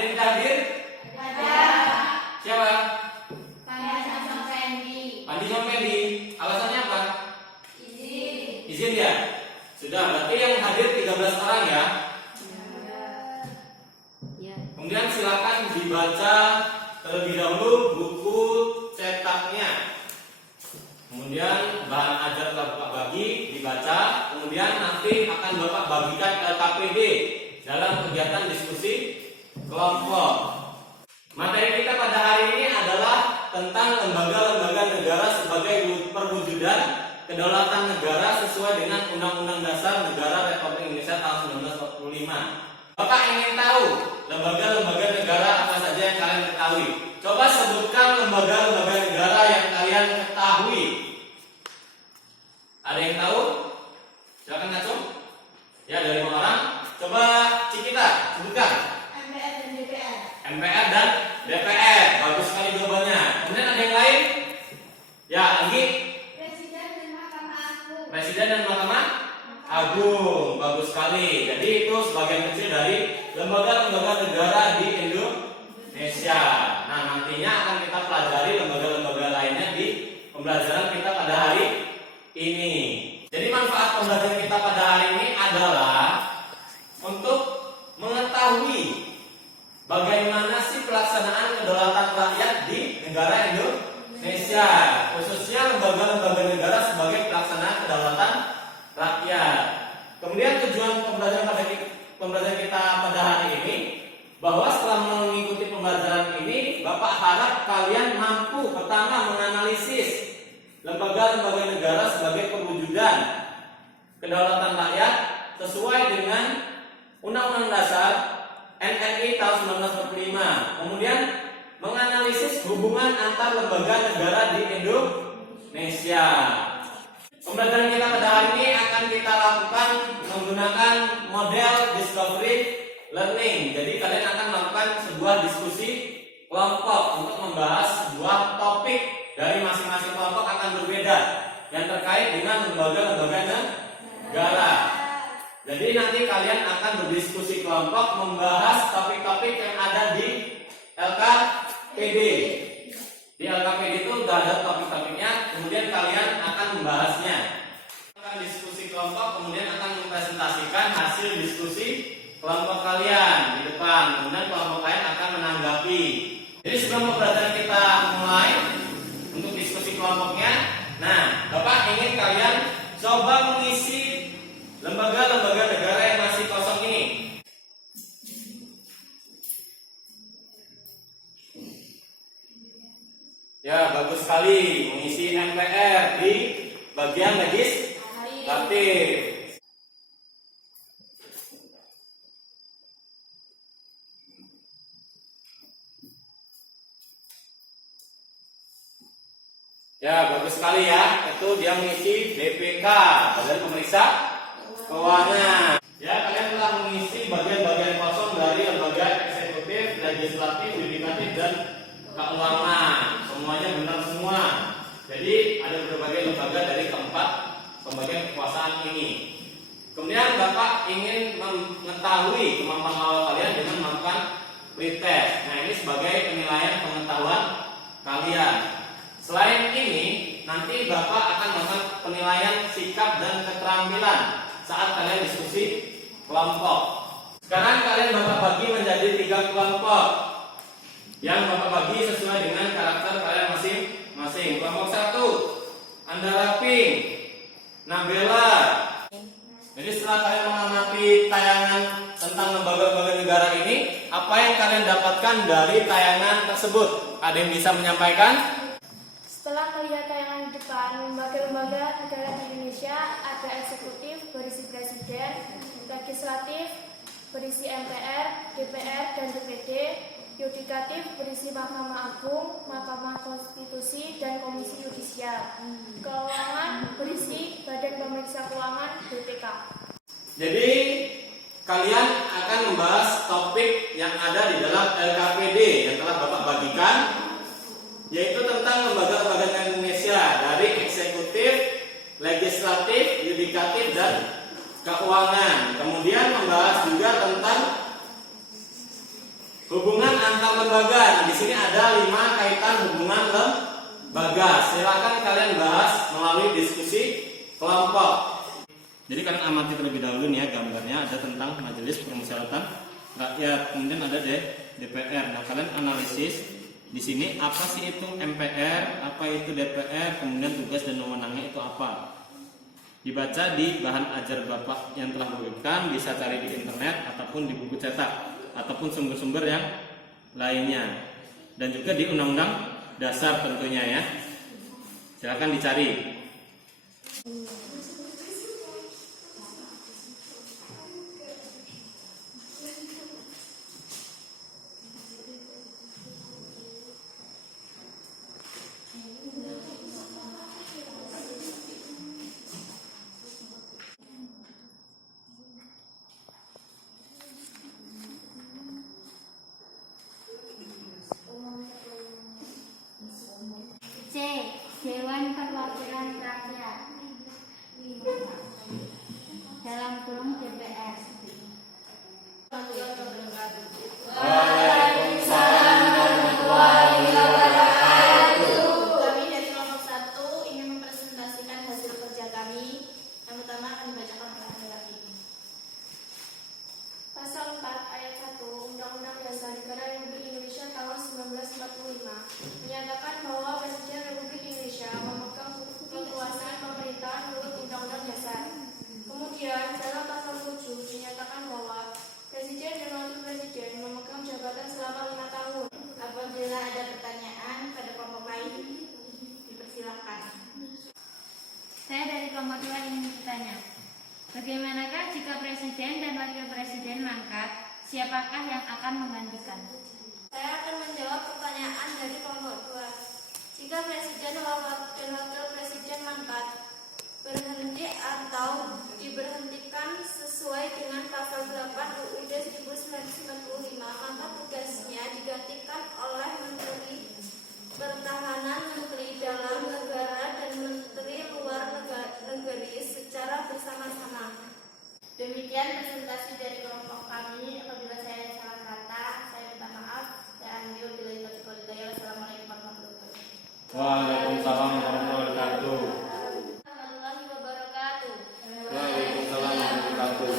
yang tidak hadir? Ada. Siapa? Pandi sama Fendi. Pandi sama Fendi. Alasannya apa? Izin. Izin ya? Sudah, berarti yang hadir 13 orang ya. Ya. Kemudian silakan dibaca terlebih dahulu buku cetaknya. Kemudian bahan ajar telah Bapak bagi, dibaca. Kemudian nanti akan Bapak bagikan LKPD dalam kegiatan diskusi kelompok. Materi kita pada hari ini adalah tentang lembaga-lembaga negara sebagai perwujudan kedaulatan negara sesuai dengan Undang-Undang Dasar Negara Republik Indonesia tahun 1945. Bapak ingin tahu lembaga-lembaga negara apa saja yang kalian ketahui? Coba sebutkan lembaga-lembaga negara yang kalian ketahui. Ada yang tahu? Silakan ngaco. Ya, dari 5 orang. Coba Cikita sebutkan. MPR dan DPR. MPR dan DPR. Bagus sekali jawabannya. Kemudian ada yang lain? Ya, lagi. Presiden dan Mahkamah Agung. Presiden dan Mahkamah Agung. Bagus sekali. Jadi itu sebagian kecil dari lembaga-lembaga negara di Indonesia. Nah, nantinya akan kita pelajari lembaga-lembaga lainnya di pembelajaran kita pada hari ini. Jadi manfaat pembelajaran kita pada hari ini adalah untuk mengetahui bagaimana sih pelaksanaan kedaulatan rakyat di negara Indonesia, khususnya lembaga-lembaga negara sebagai pelaksanaan kedaulatan rakyat. Kemudian tujuan pembelajaran kita pada hari ini, bahwa setelah mengikuti pembelajaran ini, Bapak harap kalian mampu pertama menganalisis lembaga-lembaga negara sebagai perwujudan kedaulatan rakyat sesuai dengan Undang-Undang Dasar NRI tahun 1945. Kemudian menganalisis hubungan antar lembaga negara di Indonesia. Pembelajaran kita pada hari ini akan kita lakukan menggunakan model discovery learning. Jadi kalian akan melakukan sebuah diskusi kelompok untuk membahas sebuah topik dari masing-masing kelompok akan berbeda yang terkait dengan lembaga-lembaga negara. Jadi nanti kalian akan berdiskusi kelompok membahas topik-topik yang ada di LKPD. Di LKPD itu sudah ada topik-topiknya, kemudian kalian akan membahasnya. Akan diskusi kelompok, kemudian akan mempresentasikan hasil diskusi kelompok kalian di depan. Kemudian kelompok kalian akan menanggapi. Jadi sebelum pembelajaran kita mulai untuk diskusi kelompoknya, nah, Bapak ingin kalian coba mengisi lembaga-lembaga negara yang masih kosong ini. Ya, bagus sekali mengisi MPR di bagian legislatif. Ya, bagus sekali ya. Itu dia mengisi BPK, Badan Pemeriksa Keuangan. Ya, kalian telah mengisi bagian-bagian kosong dari lembaga eksekutif, legislatif, yudikatif, dan keuangan. Semuanya benar semua. Jadi ada berbagai lembaga dari keempat pembagian kekuasaan ini. Kemudian Bapak ingin mengetahui kemampuan awal kalian dengan melakukan pretest. Nah, ini sebagai penilaian pengetahuan kalian. Selain ini, nanti Bapak akan melakukan penilaian sikap dan keterampilan saat kalian diskusi kelompok. Sekarang kalian Bapak bagi menjadi 3 kelompok yang Bapak bagi sesuai dengan karakter kalian masing-masing. Kelompok 1, Andara Pink, Nabela. Jadi setelah kalian mengamati tayangan tentang lembaga-lembaga negara ini, apa yang kalian dapatkan dari tayangan tersebut? Ada yang bisa menyampaikan? Setelah melihat tayangan di depan, lembaga-lembaga negara di Indonesia ada eksekutif berisi presiden, legislatif berisi MPR, DPR, dan DPD, yudikatif berisi Mahkamah Agung, Mahkamah Konstitusi, dan Komisi Yudisial, keuangan berisi Badan Pemeriksa Keuangan BPK. Jadi kalian akan membahas topik yang ada di dalam LKPD yang telah Bapak bagikan, yaitu tentang lembaga-lembaga Indonesia dari eksekutif, legislatif, yudikatif, dan keuangan. Kemudian membahas juga tentang Hubungan antar lembaga. Nah, di sini ada 5 kaitan hubungan lembaga. Silakan kalian bahas melalui diskusi kelompok. Jadi kalian amati terlebih dahulu nih ya, gambarnya ada tentang Majelis Permusyawaratan Rakyat, kemudian ada DPR. Nah, kalian analisis di sini apa sih itu MPR, apa itu DPR, kemudian tugas dan wewenangnya itu apa. Dibaca di bahan ajar Bapak yang telah diberikan, bisa cari di internet ataupun di buku cetak ataupun sumber-sumber yang lainnya. Dan juga di Undang-Undang Dasar tentunya ya. Silakan dicari. C. Dewan Perwakilan Rakyat dalam kurung DPR. Waalaikumsalam warahmatullahi wabarakatuh. Kami dari kelompok 1 ingin mempresentasikan hasil kerja kami. Yang pertama akan dibacakan oleh laki-laki. Pasal 4 ayat 1 Undang-Undang Dasar Negara Republik Indonesia tahun 1945 menyatakan bahwa Presiden Republik Indonesia memegang kekuasaan pemerintahan menurut Undang-Undang Dasar. Kemudian dalam pasal 7 dinyatakan bahwa Presiden dan Wakil Presiden memegang jabatan selama 5 tahun. Apabila ada pertanyaan pada kelompok lain, dipersilakan. Saya dari kelompok 2 ingin bertanya, bagaimanakah jika Presiden dan Wakil Presiden mangkat? Siapakah yang akan menggantikan? Saya akan menjawab pertanyaan dari kelompok 2. Jika Presiden dan Wakil Presiden mangkat, berhenti atau diberhentikan sesuai dengan pasal 8 UUD 1945, maka tugasnya digantikan oleh Menteri Pertahanan, Menteri Dalam Negara, dan Menteri Luar Negeri secara bersama-sama. Demikian presentasi dari kelompok kami. Apabila saya salah kata, saya minta maaf. Saya ambil bila itu dikolikai. Wassalamualaikum warahmatullahi wabarakatuh. Waalaikumsalam warahmatullahi wabarakatuh. Warahmatullahi wabarakatuh. Waalaikumsalam warahmatullahi wabarakatuh.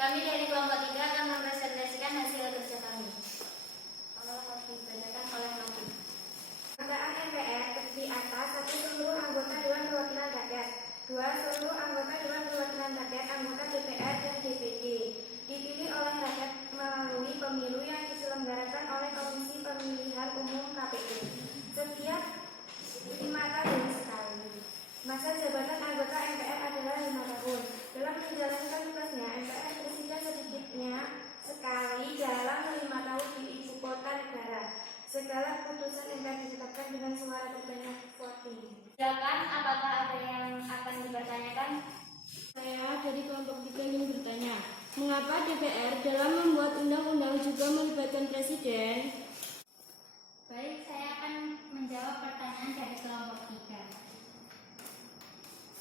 Kami dari kelompok 3 akan mempresentasikan hasil kerja kami. Allah akan dibacakan oleh Nabi. Anggaran MPR terdiri atas 1. Seluruh anggota Dewan Perwakilan Rakyat, 2. Seluruh anggota Dewan Perwakilan Rakyat, anggota DPR dan DPD, dipilih oleh rakyat melalui pemilu yang diselenggarakan oleh Komisi Pemilihan Umum KPU setiap 5 tahun sekali. Masa jabatan anggota MPR adalah 5 tahun. Dalam menjalankan tugasnya, MPR bersidang sedikitnya sekali dalam 5 tahun di ibu kota negara. Segala putusan MPR ditetapkan dengan suara terbanyak voting. Silakan, apakah ada yang akan dipertanyakan? Saya dari kelompok 3 ingin bertanya, mengapa DPR dalam membuat undang-undang juga melibatkan Presiden? Baik, saya akan menjawab pertanyaan dari kelompok 3.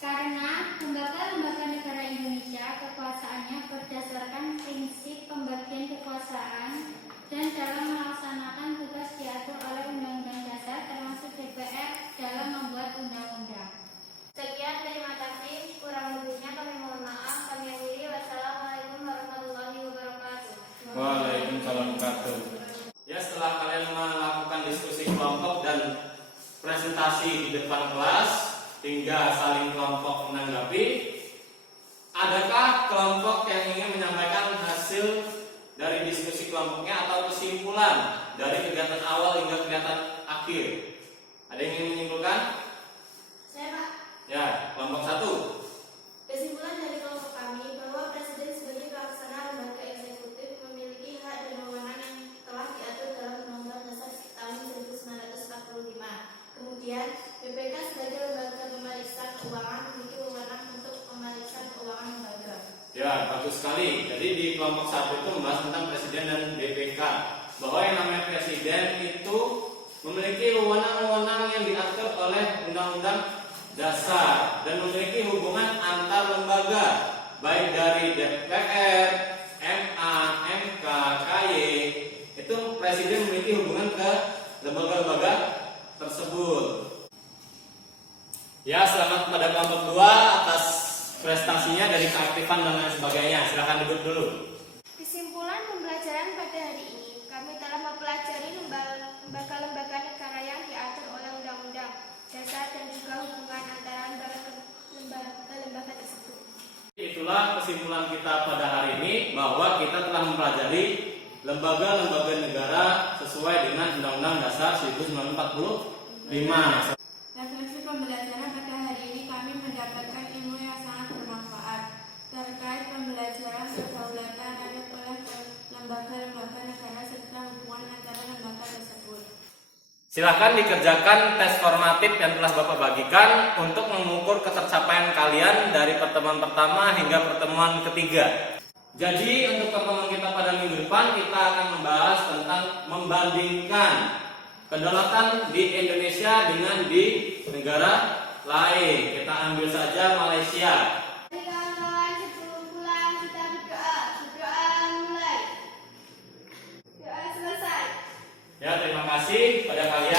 Karena lembaga-lembaga negara Indonesia kekuasaannya berdasarkan prinsip pembagian kekuasaan dan dalam melaksanakan tugas diatur oleh Undang-Undang Dasar termasuk DPR dalam membuat undang-undang. Sekian, terima kasih. Kurang lebihnya kami mohon maaf. Kami akhiri. Wassalamualaikum warahmatullahi wabarakatuh. Waalaikumsalam warahmatullahi wabarakatuh. Ya, setelah kalian melakukan diskusi kelompok dan presentasi di depan kelas hingga saling kelompok menanggapi, adakah kelompok yang ingin menyampaikan hasil dari diskusi kelompoknya atau kesimpulan dari kegiatan awal hingga kegiatan akhir? Ada yang ingin menyimpulkan? Saya, Pak. Ya, kelompok 1. Kesimpulan dari kelompok kami bahwa Presiden sebagai pelaksana lembaga eksekutif memiliki hak dan wewenang yang telah diatur dalam Undang-Undang Dasar tahun 1945. Kemudian, BPK sebagai lembaga pemeriksa keuangan memiliki wewenang untuk memeriksa keuangan lembaga. Ya, bagus sekali. Jadi di kelompok 1 itu membahas tentang Presiden dan BPK, bahwa yang namanya Presiden itu memiliki wewenang-wewenang yang diatur oleh Undang-Undang Dasar dan memiliki hubungan antar lembaga, baik dari DPR, MA, MK, KY, presiden memiliki hubungan ke lembaga-lembaga tersebut. Ya, selamat kepada kelompok 2 atas prestasinya dari keaktifan dan lain sebagainya. Silahkan duduk dulu. Kesimpulan pembelajaran pada hari ini, kami telah mempelajari lembaga-lembaga negara yang diatur oleh undang-undang dasar dan juga hubungan antara lembaga tersebut. Itulah kesimpulan kita pada hari ini, bahwa kita telah mempelajari lembaga-lembaga negara sesuai dengan Undang-Undang Dasar 1945. Refleksi pembelajaran pada hari ini kami mendapatkan ilmu yang sangat bermanfaat terkait pembelajaran kedaulatan rakyat oleh lembaga-lembaga negara serta hubungan antara lembaga tersebut. Silakan dikerjakan tes formatif yang telah Bapak bagikan untuk mengukur ketercapaian kalian dari pertemuan pertama hingga pertemuan ketiga. Jadi untuk pertemuan kita pada minggu depan kita akan membahas tentang membandingkan kedaulatan di Indonesia dengan di negara lain. Kita ambil saja Malaysia. Kawan-kawan, sebelum pulang kita berdoa. Berdoa mulai. Doa selesai. Ya, terima kasih pada kalian.